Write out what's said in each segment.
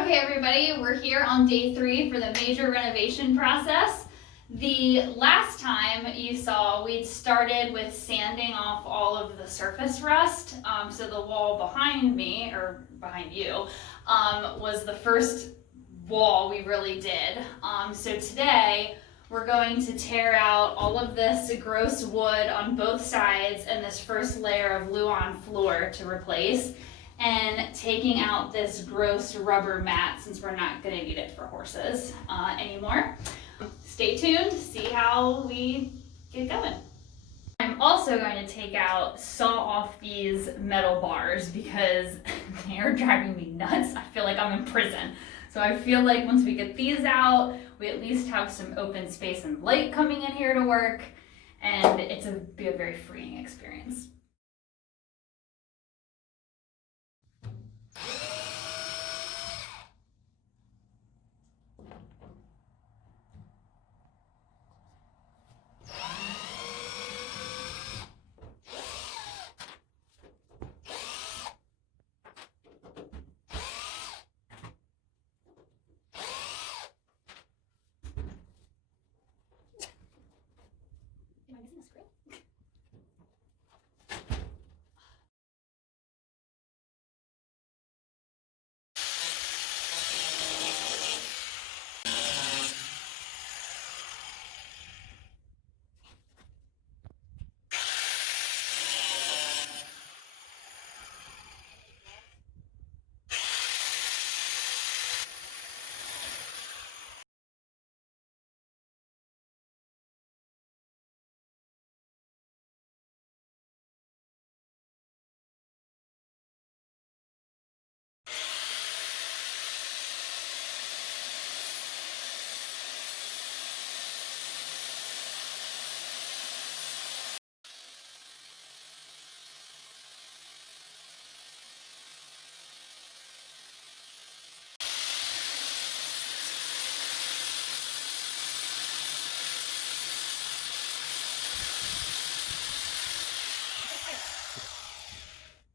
Okay, everybody, we're here on day 3 for the major renovation process. The last time you saw, we'd started with sanding off all of the surface rust. So the wall behind me, or behind you, was the first wall we really did. So today, we're going to tear out all of this gross wood on both sides and this first layer of Luan floor to replace, and taking out this gross rubber mat since we're not going to need it for horses anymore. Stay tuned to see how we get going. I'm also going to take out, saw off these metal bars because they are driving me nuts. I feel like I'm in prison. So I feel like once we get these out, we at least have some open space and light coming in here to work, and it's be a very freeing experience. Am I missing a screw?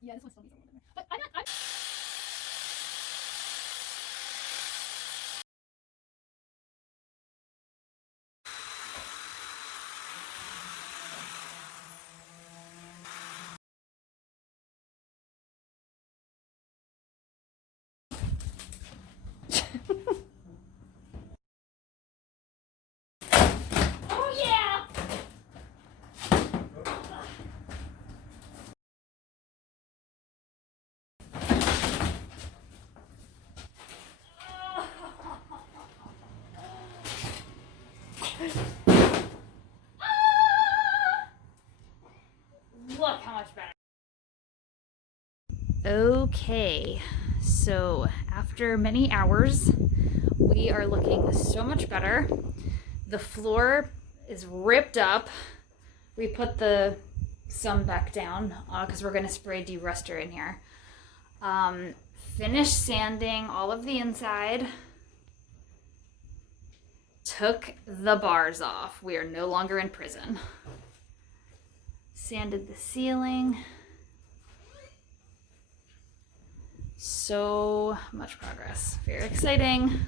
Yeah, this one still needs a little bit more. But I'm not. Oh yeah! Look how much better. Okay, so after many hours, we are looking so much better. The floor is ripped up. We put some back down because we're going to spray de-ruster in here. Finished sanding all of the inside. Took the bars off. We are no longer in prison. Sanded the ceiling. So much progress. Very exciting.